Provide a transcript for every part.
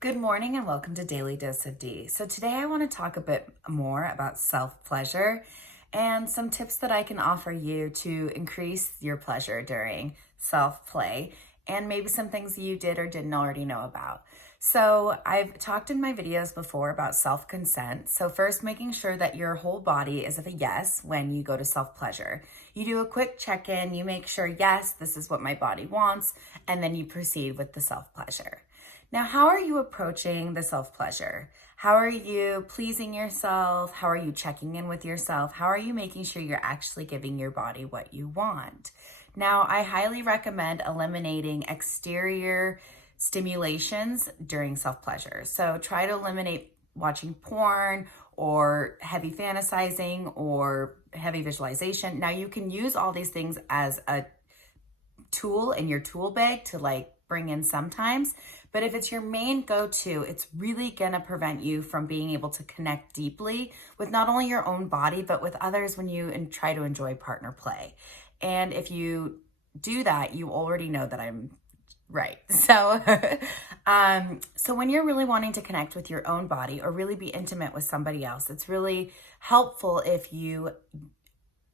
Good morning and welcome to Daily Dose of D. So today I want to talk a bit more about self-pleasure and some tips that I can offer you to increase your pleasure during self-play and maybe some things you did or didn't already know about. So I've talked in my videos before about self-consent. So first, making sure that your whole body is a yes when you go to self-pleasure. You do a quick check-in, you make sure, yes, this is what my body wants, and then you proceed with the self-pleasure. Now, how are you approaching the self-pleasure? How are you pleasing yourself? How are you checking in with yourself? How are you making sure you're actually giving your body what you want? Now, I highly recommend eliminating exterior stimulations during self-pleasure. So try to eliminate watching porn or heavy fantasizing or heavy visualization. Now, you can use all these things as a tool in your tool bag to bring in sometimes, but if it's your main go-to, it's really gonna prevent you from being able to connect deeply with not only your own body, but with others when you try to enjoy partner play. And if you do that, you already know that I'm right. So, so when you're really wanting to connect with your own body or really be intimate with somebody else, it's really helpful if you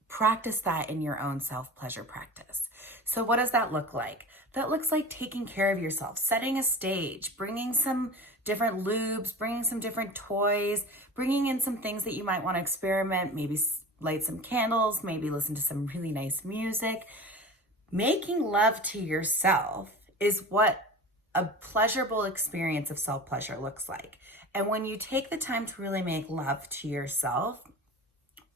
practice that in your own self-pleasure practice. So what does that look like? That looks like taking care of yourself, setting a stage, bringing some different lubes, bringing some different toys, bringing in some things that you might want to experiment, maybe light some candles, maybe listen to some really nice music. Making love to yourself is what a pleasurable experience of self-pleasure looks like. And when you take the time to really make love to yourself,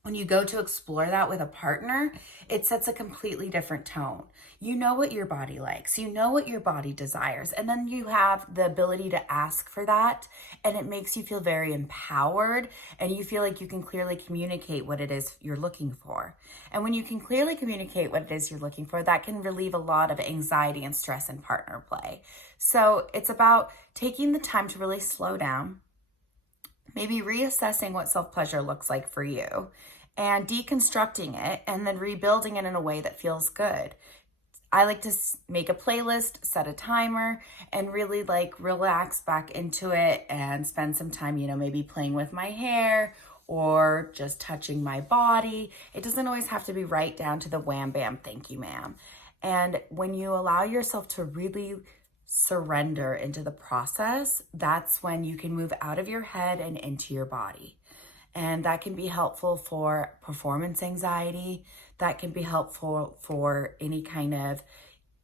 when you go to explore that with a partner, it sets a completely different tone. You know what your body likes, you know what your body desires, and then you have the ability to ask for that, and it makes you feel very empowered, and you feel like you can clearly communicate what it is you're looking for. And when you can clearly communicate what it is you're looking for, that can relieve a lot of anxiety and stress in partner play. So it's about taking the time to really slow down, maybe reassessing what self-pleasure looks like for you and deconstructing it and then rebuilding it in a way that feels good. I like to make a playlist, set a timer, and really relax back into it and spend some time, maybe playing with my hair or just touching my body. It doesn't always have to be right down to the wham bam, thank you ma'am. And when you allow yourself to really surrender into the process, that's when you can move out of your head and into your body. And that can be helpful for performance anxiety. That can be helpful for any kind of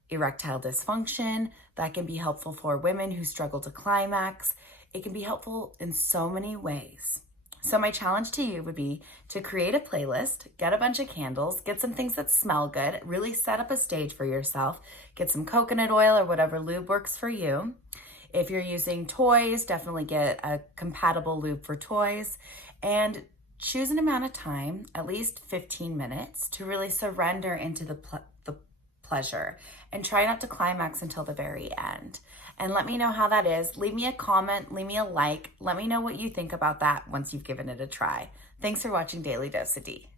erectile dysfunction. That can be helpful for women who struggle to climax. It can be helpful in so many ways. So my challenge to you would be to create a playlist, get a bunch of candles, get some things that smell good, really set up a stage for yourself, get some coconut oil or whatever lube works for you. If you're using toys, definitely get a compatible lube for toys, and choose an amount of time, at least 15 minutes, to really surrender into the pleasure and try not to climax until the very end. And let me know how that is. Leave me a comment, leave me a like. Let me know what you think about that once you've given it a try. Thanks for watching Daily Dose of D.